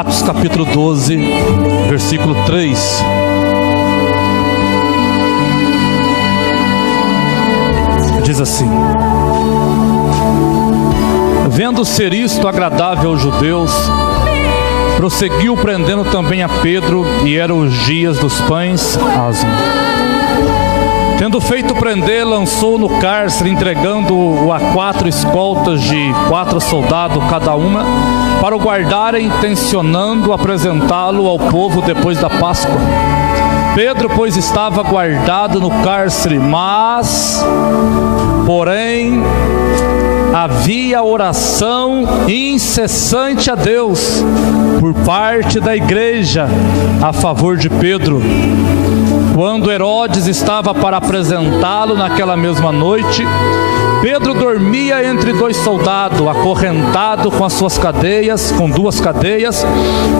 Atos capítulo 12, versículo 3. Diz assim: vendo ser isto agradável aos judeus, prosseguiu prendendo também a Pedro, e eram os dias dos pães asmos. Tendo feito prender, lançou no cárcere, entregando-o a 4 escoltas de 4 soldados cada uma, para o guardarem, intencionando apresentá-lo ao povo depois da Páscoa. Pedro, pois, estava guardado no cárcere, porém, havia oração incessante a Deus, por parte da igreja, a favor de Pedro. Quando Herodes estava para apresentá-lo naquela mesma noite, Pedro dormia entre 2 soldados, acorrentado com as suas cadeias, com 2 cadeias,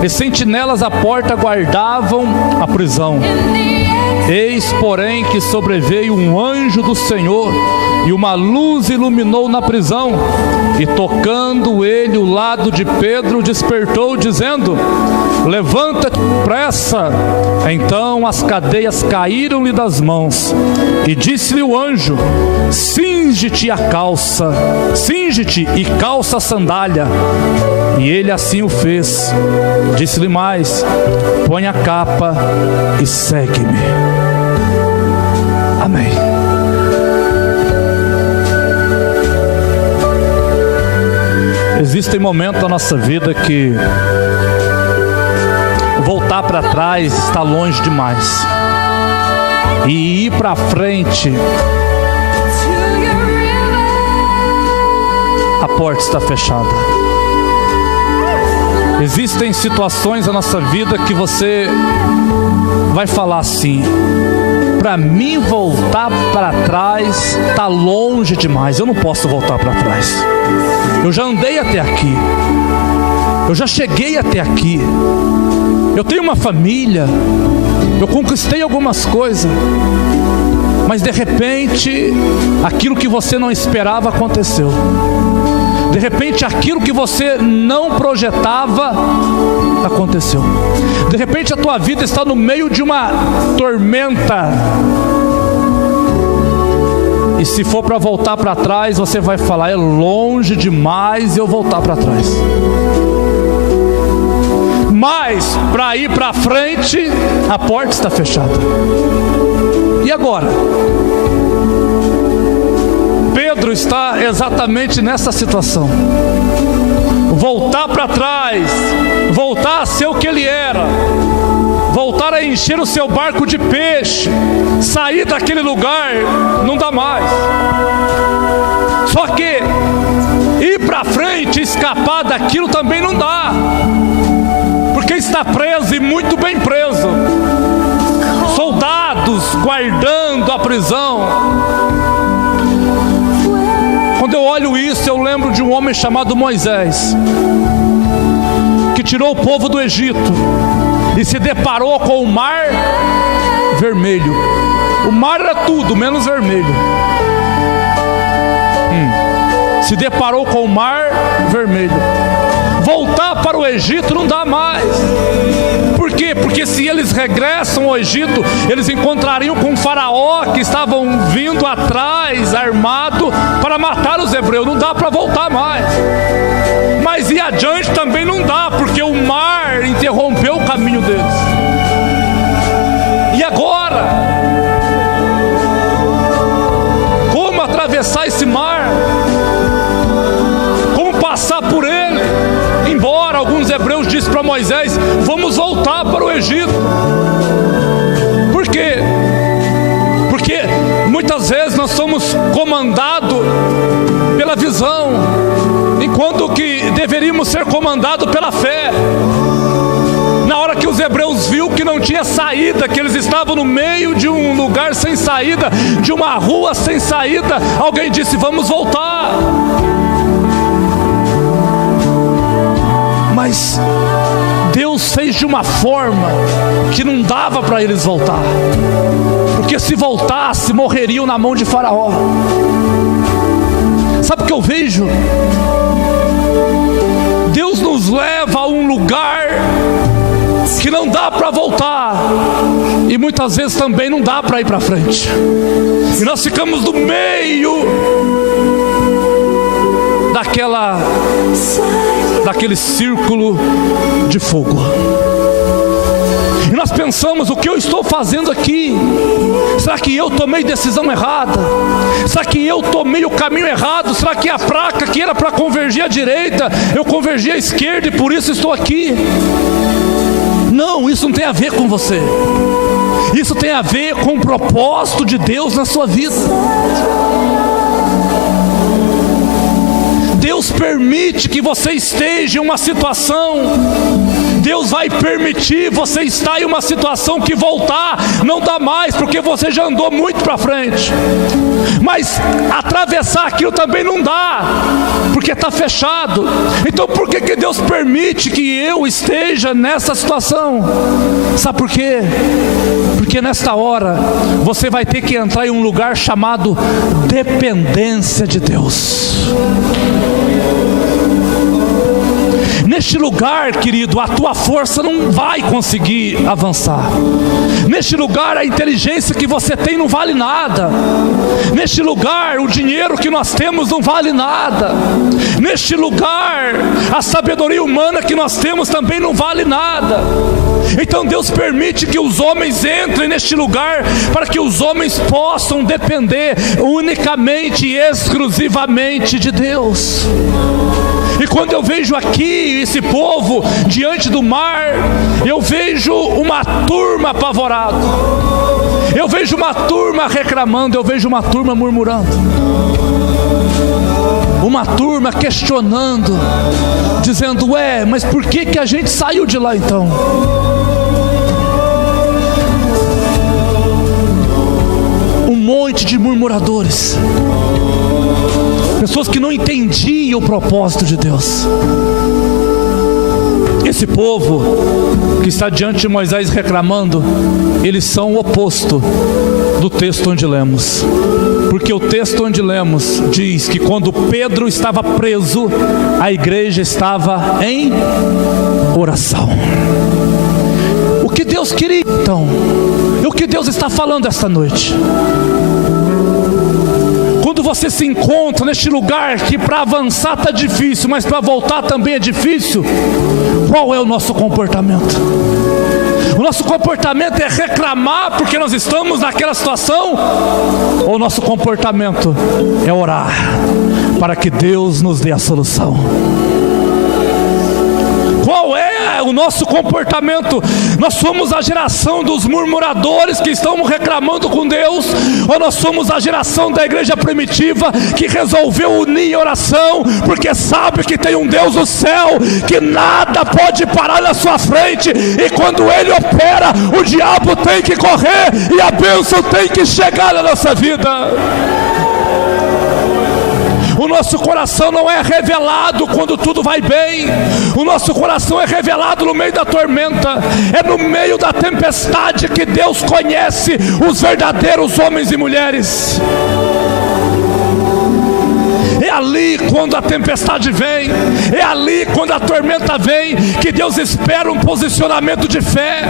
e sentinelas à porta guardavam a prisão. Eis, porém, que sobreveio um anjo do Senhor, e uma luz iluminou na prisão, e tocando ele o lado de Pedro, despertou, dizendo: levanta-te depressa. Então as cadeias caíram-lhe das mãos, e disse-lhe o anjo: cinge-te e calça a sandália. E ele assim o fez. Disse-lhe mais: põe a capa e segue-me. Amém. Existem momentos da nossa vida que voltar para trás está longe demais, e ir para frente, a porta está fechada. Existem situações na nossa vida que você vai falar assim: para mim voltar para trás está longe demais, eu não posso voltar para trás. Eu já andei até aqui, eu já cheguei até aqui, eu tenho uma família, eu conquistei algumas coisas, mas de repente aquilo que você não esperava aconteceu. De repente aquilo que você não projetava aconteceu. De repente a tua vida está no meio de uma tormenta, e se for para voltar para trás, você vai falar: é longe demais eu voltar para trás. Mas para ir para frente, a porta está fechada. E agora? Pedro está exatamente nessa situação. Voltar para trás, voltar a ser o que ele era, voltar a encher o seu barco de peixe, sair daquele lugar, não dá mais. Só que ir para frente, escapar daquilo também não dá, porque está preso, e muito bem preso. Soldados guardando a prisão. Quando eu olho isso, eu lembro de um homem chamado Moisés, que tirou o povo do Egito e se deparou com o mar vermelho. O mar era tudo menos vermelho. Se deparou com o mar vermelho. Voltar para o Egito não dá mais. Por quê? Porque se eles regressam ao Egito, eles encontrariam com o faraó, que estavam vindo atrás, armado, para matar os hebreus. Não dá para voltar mais. Mas ir adiante também não dá, porque o mar interrompeu o caminho deles. E agora? Como atravessar esse mar? Como passar por ele? Embora alguns hebreus dissem para Moisés: vamos voltar para o Egito. Por quê? Porque muitas vezes nós somos comandados pela visão, enquanto que deveríamos ser comandados pela fé. Na hora que os hebreus viu que não tinha saída, que eles estavam no meio de um lugar sem saída, de uma rua sem saída, alguém disse: vamos voltar. Mas Deus fez de uma forma que não dava para eles voltar, porque se voltasse, morreriam na mão de Faraó. Sabe o que eu vejo? Deus nos leva a um lugar dá para voltar, e muitas vezes também não dá para ir para frente, e nós ficamos no meio daquele círculo de fogo. E nós pensamos: o que eu estou fazendo aqui? Será que eu tomei decisão errada? Será que eu tomei o caminho errado? Será que a placa que era para convergir à direita, eu convergi à esquerda e por isso estou aqui? Não, isso não tem a ver com você. Isso tem a ver com o propósito de Deus na sua vida. Deus permite que você esteja em uma situação. Deus vai permitir você estar em uma situação que voltar não dá mais, porque você já andou muito para frente. Mas atravessar aquilo também não dá, porque está fechado. Então por que Deus permite que eu esteja nessa situação? Sabe por quê? Porque nesta hora você vai ter que entrar em um lugar chamado dependência de Deus. Neste lugar, querido, a tua força não vai conseguir avançar. Neste lugar, a inteligência que você tem não vale nada. Neste lugar, o dinheiro que nós temos não vale nada. Neste lugar, a sabedoria humana que nós temos também não vale nada. Então Deus permite que os homens entrem neste lugar, para que os homens possam depender unicamente e exclusivamente de Deus. E quando eu vejo aqui esse povo diante do mar, eu vejo uma turma apavorada, eu vejo uma turma reclamando, eu vejo uma turma murmurando, uma turma questionando, dizendo: mas por que a gente saiu de lá então? Um monte de murmuradores, pessoas que não entendiam o propósito de Deus. Esse povo que está diante de Moisés reclamando, eles são o oposto do texto onde lemos. Porque o texto onde lemos diz que quando Pedro estava preso, a igreja estava em oração. O que Deus queria então? O que Deus está falando esta noite? Quando você se encontra neste lugar que para avançar está difícil, mas para voltar também é difícil, qual é o nosso comportamento? O nosso comportamento é reclamar porque nós estamos naquela situação? Ou o nosso comportamento é orar para que Deus nos dê a solução? Qual é o nosso comportamento? Nós somos a geração dos murmuradores que estão reclamando com Deus, ou nós somos a geração da igreja primitiva que resolveu unir a oração, porque sabe que tem um Deus do céu, que nada pode parar na sua frente, e quando Ele opera, o diabo tem que correr e a bênção tem que chegar na nossa vida. O nosso coração não é revelado quando tudo vai bem. O nosso coração é revelado no meio da tormenta. É no meio da tempestade que Deus conhece os verdadeiros homens e mulheres. É ali quando a tempestade vem, é ali quando a tormenta vem, que Deus espera um posicionamento de fé,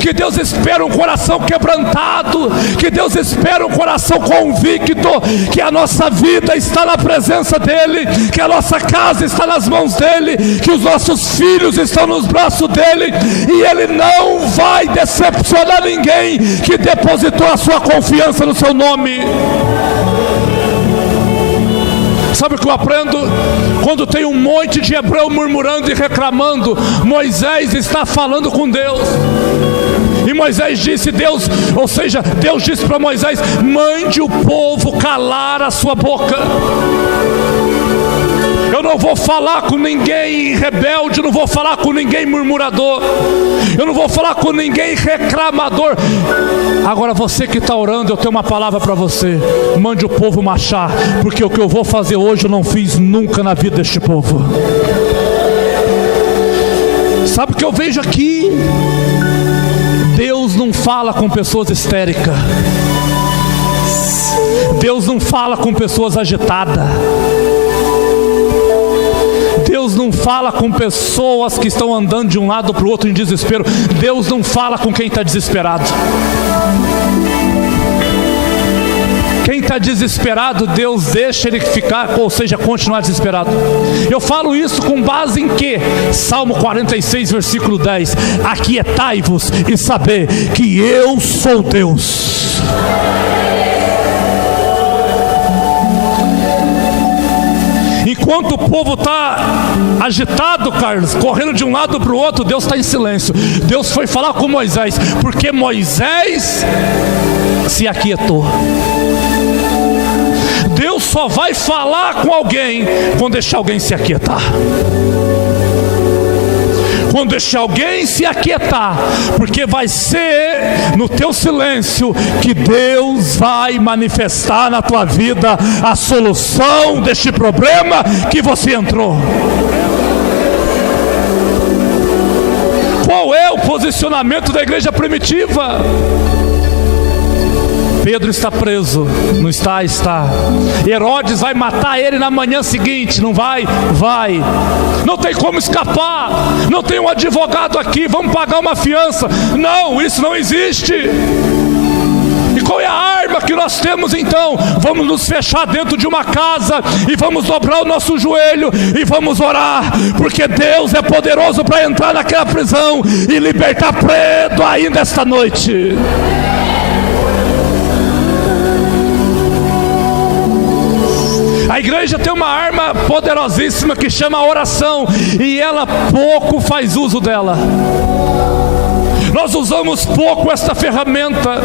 que Deus espera um coração quebrantado, que Deus espera um coração convicto, que a nossa vida está na presença dEle, que a nossa casa está nas mãos dEle, que os nossos filhos estão nos braços dEle, e Ele não vai decepcionar ninguém que depositou a sua confiança no seu nome. Sabe o que eu aprendo? Quando tem um monte de hebreu murmurando e reclamando, Moisés está falando com Deus. E Moisés disse, Deus disse para Moisés: mande o povo calar a sua boca. Eu não vou falar com ninguém rebelde, eu não vou falar com ninguém murmurador, eu não vou falar com ninguém reclamador. Agora você que está orando, eu tenho uma palavra para você: mande o povo marchar, porque o que eu vou fazer hoje eu não fiz nunca na vida deste povo. Sabe o que eu vejo aqui? Deus não fala com pessoas histéricas, Deus não fala com pessoas agitadas, Deus não fala com pessoas que estão andando de um lado para o outro em desespero. Deus não fala com quem está desesperado. Quem está desesperado, Deus deixa ele ficar, ou seja, continuar desesperado. Eu falo isso com base em quê? Salmo 46, versículo 10. Aquietai-vos e saber que eu sou Deus. Enquanto o povo está agitado, Carlos, correndo de um lado para o outro, Deus está em silêncio. Deus foi falar com Moisés, porque Moisés se aquietou. Deus só vai falar com alguém quando deixar alguém se aquietar. Quando deixar alguém se aquietar, porque vai ser no teu silêncio que Deus vai manifestar na tua vida a solução deste problema que você entrou. Qual é o posicionamento da igreja primitiva? Pedro está preso, não está? Está. Herodes vai matar ele na manhã seguinte, não vai? Vai. Não tem como escapar, não tem um advogado aqui, vamos pagar uma fiança. Não, isso não existe. E qual é a arma que nós temos então? Vamos nos fechar dentro de uma casa e vamos dobrar o nosso joelho e vamos orar, porque Deus é poderoso para entrar naquela prisão e libertar Pedro ainda esta noite. A igreja tem uma arma poderosíssima que chama oração, e ela pouco faz uso dela. Nós usamos pouco esta ferramenta,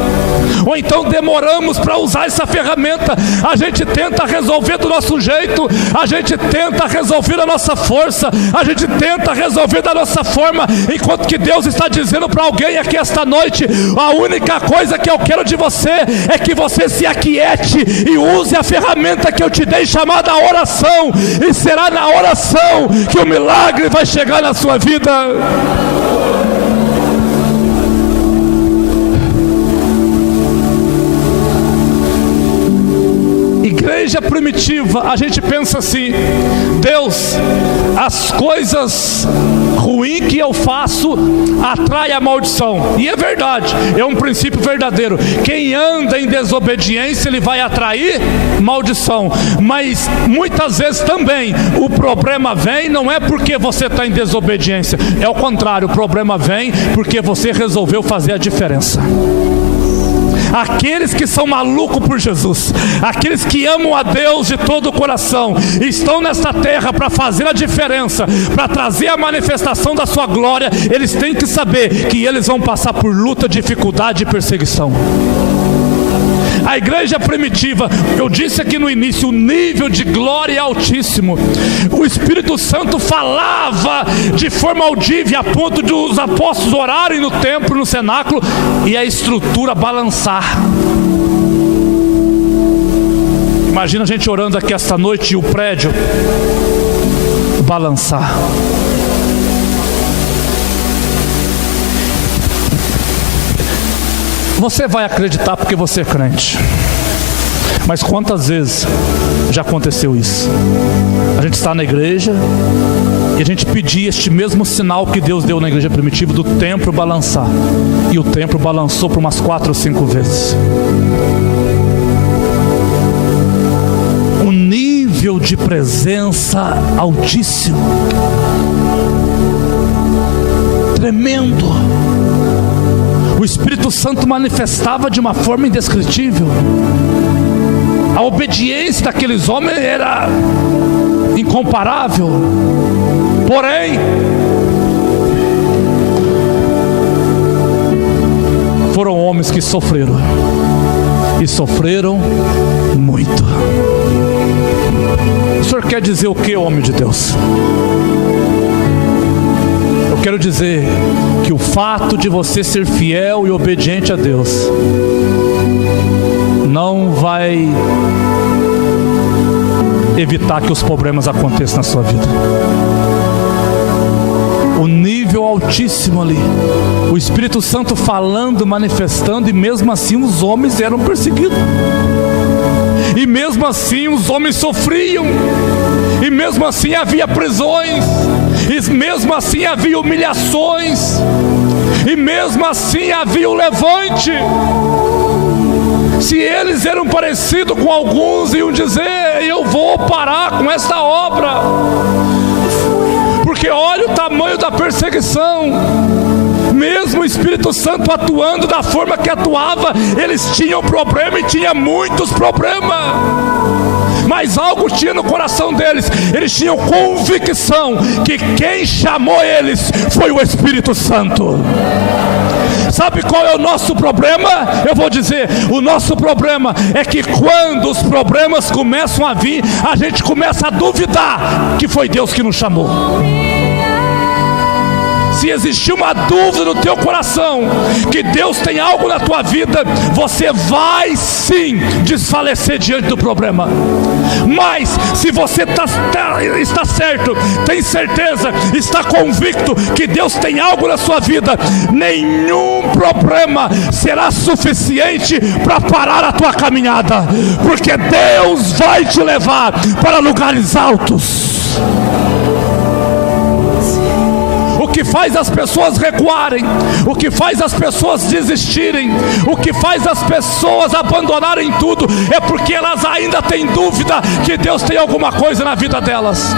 ou então demoramos para usar essa ferramenta. A gente tenta resolver do nosso jeito, a gente tenta resolver da nossa força, a gente tenta resolver da nossa forma, enquanto que Deus está dizendo para alguém aqui esta noite: a única coisa que eu quero de você é que você se aquiete e use a ferramenta que eu te dei, chamada oração, e será na oração que o milagre vai chegar na sua vida. Igreja primitiva, a gente pensa assim: Deus, as coisas ruins que eu faço atrai a maldição. E é verdade, é um princípio verdadeiro. Quem anda em desobediência, ele vai atrair maldição. Mas muitas vezes também o problema vem não é porque você está em desobediência, é o contrário, o problema vem porque você resolveu fazer a diferença. Aqueles que são malucos por Jesus, aqueles que amam a Deus de todo o coração, estão nesta terra para fazer a diferença, para trazer a manifestação da sua glória. Eles têm que saber que eles vão passar por luta, dificuldade e perseguição. A igreja primitiva, eu disse aqui no início, o nível de glória é altíssimo. O Espírito Santo falava de forma audível, a ponto de os apóstolos orarem no templo, no cenáculo, e a estrutura balançar. Imagina a gente orando aqui esta noite e o prédio balançar. Você vai acreditar porque você é crente. Mas quantas vezes já aconteceu isso? A gente está na igreja e a gente pedia este mesmo sinal que Deus deu na igreja primitiva, do templo balançar. E o templo balançou por umas 4 ou 5 vezes. Um nível de presença altíssimo. Tremendo. O Espírito Santo manifestava de uma forma indescritível. A obediência daqueles homens era incomparável. Porém, foram homens que sofreram. E sofreram muito. O senhor quer dizer o que, homem de Deus? Eu quero dizer que o fato de você ser fiel e obediente a Deus não vai evitar que os problemas aconteçam na sua vida. O nível altíssimo ali, o Espírito Santo falando, manifestando, e mesmo assim os homens eram perseguidos. E mesmo assim os homens sofriam. E e mesmo assim havia prisões, e mesmo assim havia humilhações, e mesmo assim havia o levante. Se eles eram parecidos com alguns, iam dizer: eu vou parar com esta obra, porque olha o tamanho da perseguição. Mesmo o Espírito Santo atuando da forma que atuava, eles tinham problema, e tinha muitos problemas, mas algo tinha no coração deles. Eles tinham convicção que quem chamou eles foi o Espírito Santo. Sabe qual é o nosso problema? Eu vou dizer, o nosso problema é que quando os problemas começam a vir, a gente começa a duvidar que foi Deus que nos chamou. Se existir uma dúvida no teu coração que Deus tem algo na tua vida, você vai sim desfalecer diante do problema. Mas se você está certo, tem certeza, está convicto que Deus tem algo na sua vida, nenhum problema será suficiente para parar a tua caminhada, porque Deus vai te levar para lugares altos. O que faz as pessoas recuarem, o que faz as pessoas desistirem, o que faz as pessoas abandonarem tudo, é porque elas ainda têm dúvida que Deus tem alguma coisa na vida delas.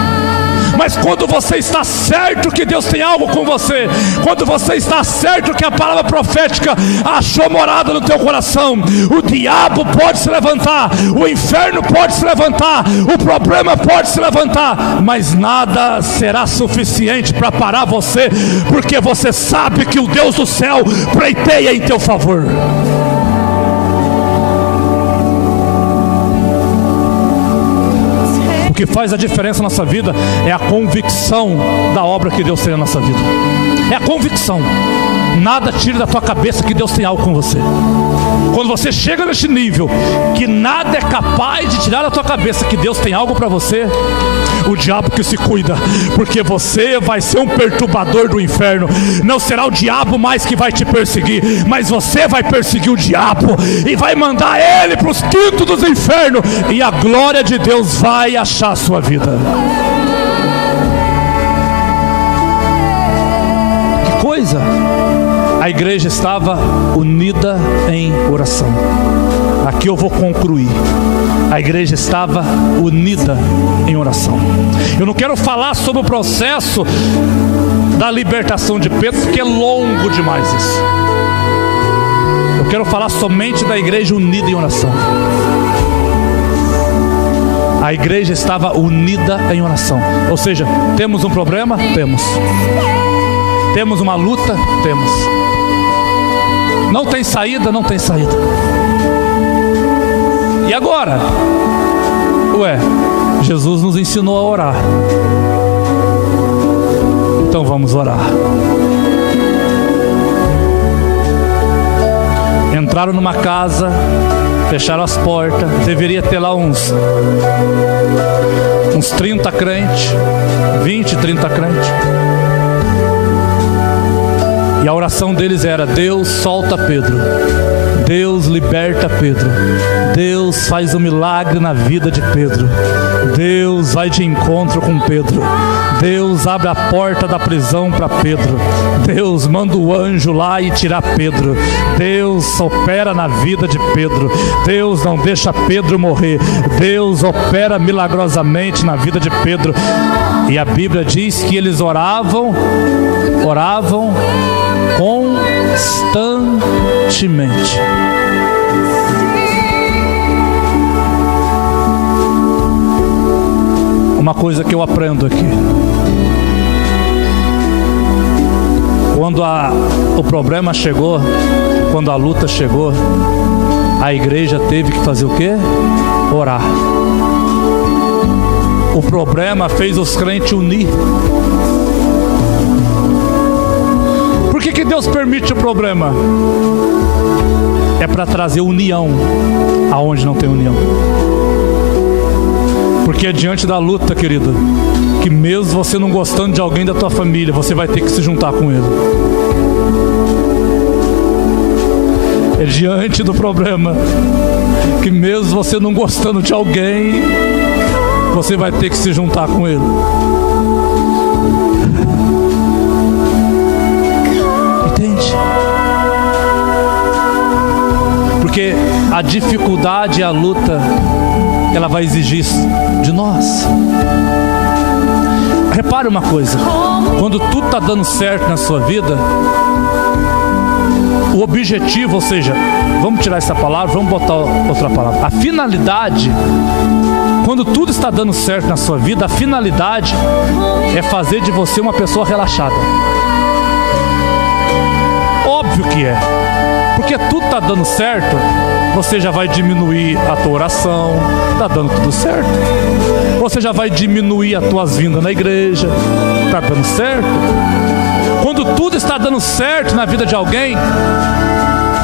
Mas quando você está certo que Deus tem algo com você, quando você está certo que a palavra profética achou morada no teu coração, o diabo pode se levantar, o inferno pode se levantar, o problema pode se levantar, mas nada será suficiente para parar você, porque você sabe que o Deus do céu pleiteia em teu favor. O que faz a diferença na nossa vida é a convicção da obra que Deus tem na nossa vida. É a convicção. Nada tira da tua cabeça que Deus tem algo com você. Quando você chega neste nível que nada é capaz de tirar da tua cabeça que Deus tem algo para você, o diabo que se cuida, porque você vai ser um perturbador do inferno. Não será o diabo mais que vai te perseguir, mas você vai perseguir o diabo e vai mandar ele para os quintos dos infernos, e a glória de Deus vai achar a sua vida. Que coisa! A igreja estava unida em oração. Aqui eu vou concluir. A igreja estava unida em oração. Eu não quero falar sobre o processo da libertação de Pedro, porque é longo demais isso. Eu quero falar somente da igreja unida em oração. A igreja estava unida em oração. Ou seja, temos um problema? Temos. Temos uma luta? Temos. Não tem saída? Não tem saída. E agora? Jesus nos ensinou a orar. Então vamos orar. Entraram numa casa, fecharam as portas. Deveria ter lá uns 30 crentes, 20, 30 crentes. E a oração deles era: Deus solta Pedro, Deus liberta Pedro, Deus faz um milagre na vida de Pedro, Deus vai de encontro com Pedro, Deus abre a porta da prisão para Pedro, Deus manda o anjo lá e tira Pedro, Deus opera na vida de Pedro, Deus não deixa Pedro morrer, Deus opera milagrosamente na vida de Pedro. E a Bíblia diz que eles oravam constantemente. Uma coisa que eu aprendo aqui: quando o problema chegou, quando a luta chegou, a igreja teve que fazer o quê? Orar. O problema fez os crentes unir. Por que Deus permite o problema? É para trazer união aonde não tem união. Porque é diante da luta, querido, que mesmo você não gostando de alguém da tua família, você vai ter que se juntar com ele. É diante do problema que mesmo você não gostando de alguém, você vai ter que se juntar com Ele. Entende? Porque a dificuldade e a luta, ela vai exigir isso de nós. Repare uma coisa, quando tudo está dando certo na sua vida, o objetivo, ou seja, vamos tirar essa palavra, vamos botar outra palavra. A finalidade, quando tudo está dando certo na sua vida, a finalidade é fazer de você uma pessoa relaxada. Óbvio que é. Porque tudo está dando certo, você já vai diminuir a tua oração, está dando tudo certo. Você já vai diminuir as tuas vindas na igreja, está dando certo. Quando tudo está dando certo na vida de alguém,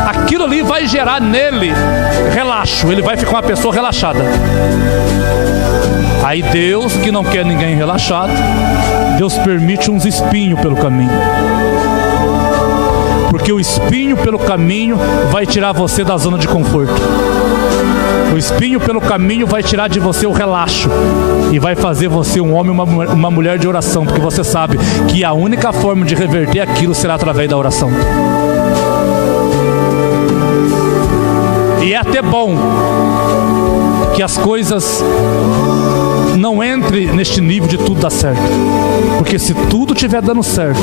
aquilo ali vai gerar nele relaxo, ele vai ficar uma pessoa relaxada. Aí Deus, que não quer ninguém relaxado, Deus permite uns espinhos pelo caminho. Porque o espinho pelo caminho vai tirar você da zona de conforto. O espinho pelo caminho vai tirar de você o relaxo e vai fazer você um homem, uma mulher de oração, porque você sabe que a única forma de reverter aquilo será através da oração. E é até bom que as coisas não entrem neste nível de tudo dar certo, porque se tudo estiver dando certo,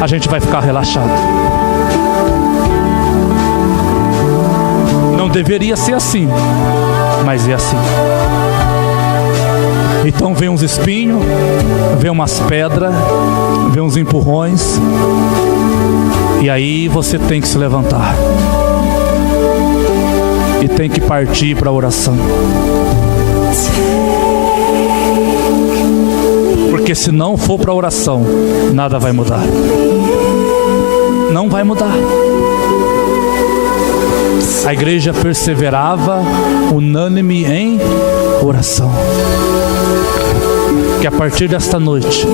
a gente vai ficar relaxado. Não deveria ser assim, mas é assim. Então vem uns espinhos, vem umas pedras, vem uns empurrões, e aí você tem que se levantar e tem que partir para a oração. Porque se não for para a oração, nada vai mudar. Não vai mudar. A igreja perseverava unânime em oração. Que a partir desta noite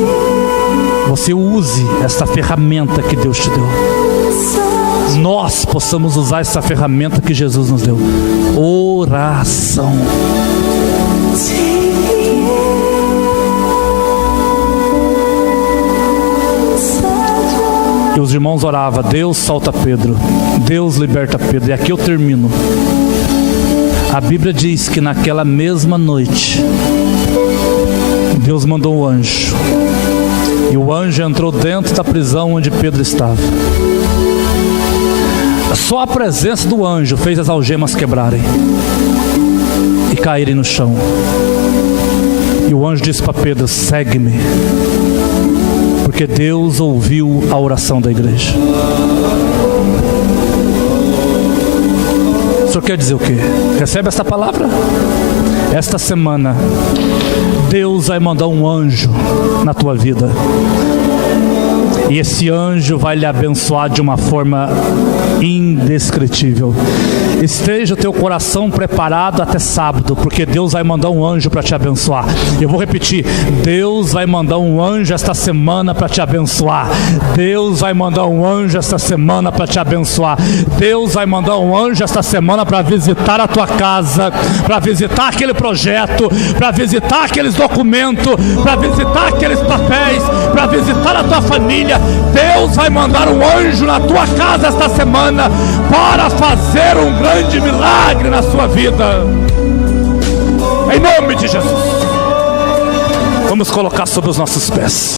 você use essa ferramenta que Deus te deu. Nós possamos usar essa ferramenta que Jesus nos deu. Oração. E os irmãos oravam: Deus solta Pedro, Deus liberta Pedro. E aqui eu termino. A Bíblia diz que naquela mesma noite Deus mandou um anjo, e o anjo entrou dentro da prisão onde Pedro estava. Só a presença do anjo fez as algemas quebrarem e caírem no chão. E o anjo disse para Pedro: segue-me. Porque Deus ouviu a oração da igreja. O senhor quer dizer o quê? Recebe essa palavra? Esta semana Deus vai mandar um anjo na tua vida. E esse anjo vai lhe abençoar de uma forma indescritível. Esteja o teu coração preparado até sábado, porque Deus vai mandar um anjo para te abençoar. Eu vou repetir: Deus vai mandar um anjo esta semana para te abençoar. Deus vai mandar um anjo esta semana para te abençoar. Deus vai mandar um anjo esta semana para visitar a tua casa, para visitar aquele projeto, para visitar aqueles documentos, para visitar aqueles papéis, para visitar a tua família. Deus vai mandar um anjo na tua casa esta semana para fazer um grande milagre na sua vida. Em nome de Jesus. Vamos colocar sobre os nossos pés.